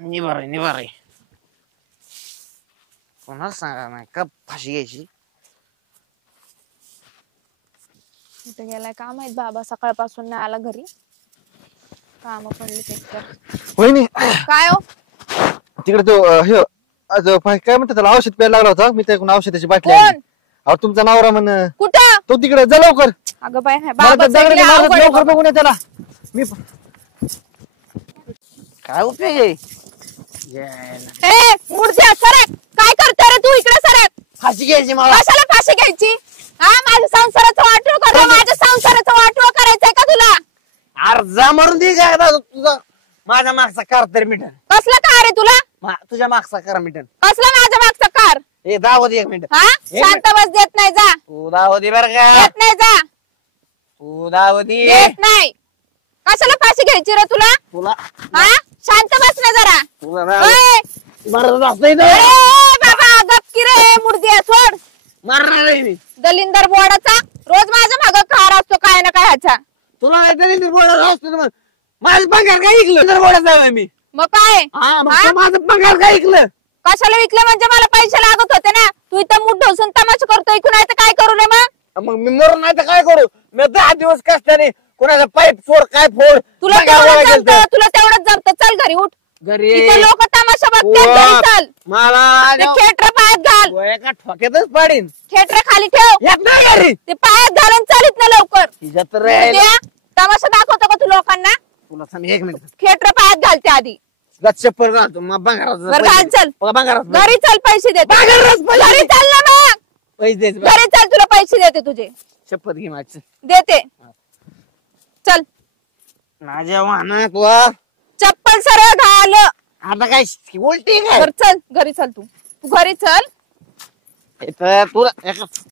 निभार आहे कोणाला सांगा नाही का फाशी घ्यायची. कुठे गेलाय का माहित बाबा, सकाळपासून नाही आला घरी, काम पडले ते. वहिनी काय हो तिकडे तो हे काय म्हणतात त्याला, औषध प्यायला लागला होता मी, त्याकडून औषधाची बाटली कोण? आणली. अहो तुमचा नवरा म्हण कुठं? तो तिकडे जा लवकर. अगं बाय मला बाबा तर दगडाने मारत, लवकर बघून ये त्याला. मी काय उपयोग आहे. मुर्द्या सरक, काय करतोय रे तू इकडे सरक. फाशी घ्यायची मला. कशाला फाशी घ्यायची? हा माझ्या संसाराचं वाटोळ कर, माझ्या संसाराचं वाटोळ करायचंय का तुला? अर्जा मारून दे का एकदा तुझा माझ्या मागचा कार तर मिटन. कसला कार आहे तुला? तुझ्या मागचा कार मिटन. कसला माझ्या मागचा कार? ए दावत 1 मिनिट. हा शांत बस, देत नाही जा. तू दावत बर का? देत नाही जा. तू दावत देत नाही. कशाला फाशी घ्यायची रे तुला? तुला हा शांत बस ना जरा. तुला ओय, मारत असतंय ना. अरे बाबा गप की रे, मुर्द्या सोड. मारणार आहे मी दलिंदर बोर्डाचा रोज माझ्या मागं कार असतो काय ना काय ह्याचा. तुला नाही बोलत असतो मग माझं पगार काय ऐकलं तर बोलत आहे मी. मग काय? हा मग हा? माझं पगार काय ऐकलं. कशाला विकलं म्हणजे मला पैसे लागत होते ना. तू इथं मुठ ढोसून तमाशा करतो, ऐकून आहे तर काय करू रे मग? मग मी मरून नाही तर काय करू. मी 10 दिवस कष्टाने कोणाचा पाईप फोड काय फोड तुला पगार गोळा तेवढंच केलतं. जमतं, तुला तेवढंच जमतं. चल घरी उठ. घरी इथं लोक तमाशा बघतात, वा, घरी चल. मला ते खेटर पायात घाल, एका ठोक्यातच पाडीन. खेटर खाली ठेव, येत नाही घरी ते पायात घालून चालित ना लवकर. तिच्या तर मुर्द्या, तमाशा दाखवतो का तू लोकांना? तुला सांग 1 मिनिट खेटर पायात घालते आधी. चप्पल घालतो मग वर घाल, चल बंगारात घरी चल, पैसे देते. बाजारात पैसे. घरी चल ना मग. पैसे द्यायचे घरी चल, तुला पैसे देते तुझे. शपथ घे माझी. देते. चल माझ्या वाहना तू चप्पल सरळ घाल. आता काय उलटी काय बर चल घरी चल, तू घरी चल. तुला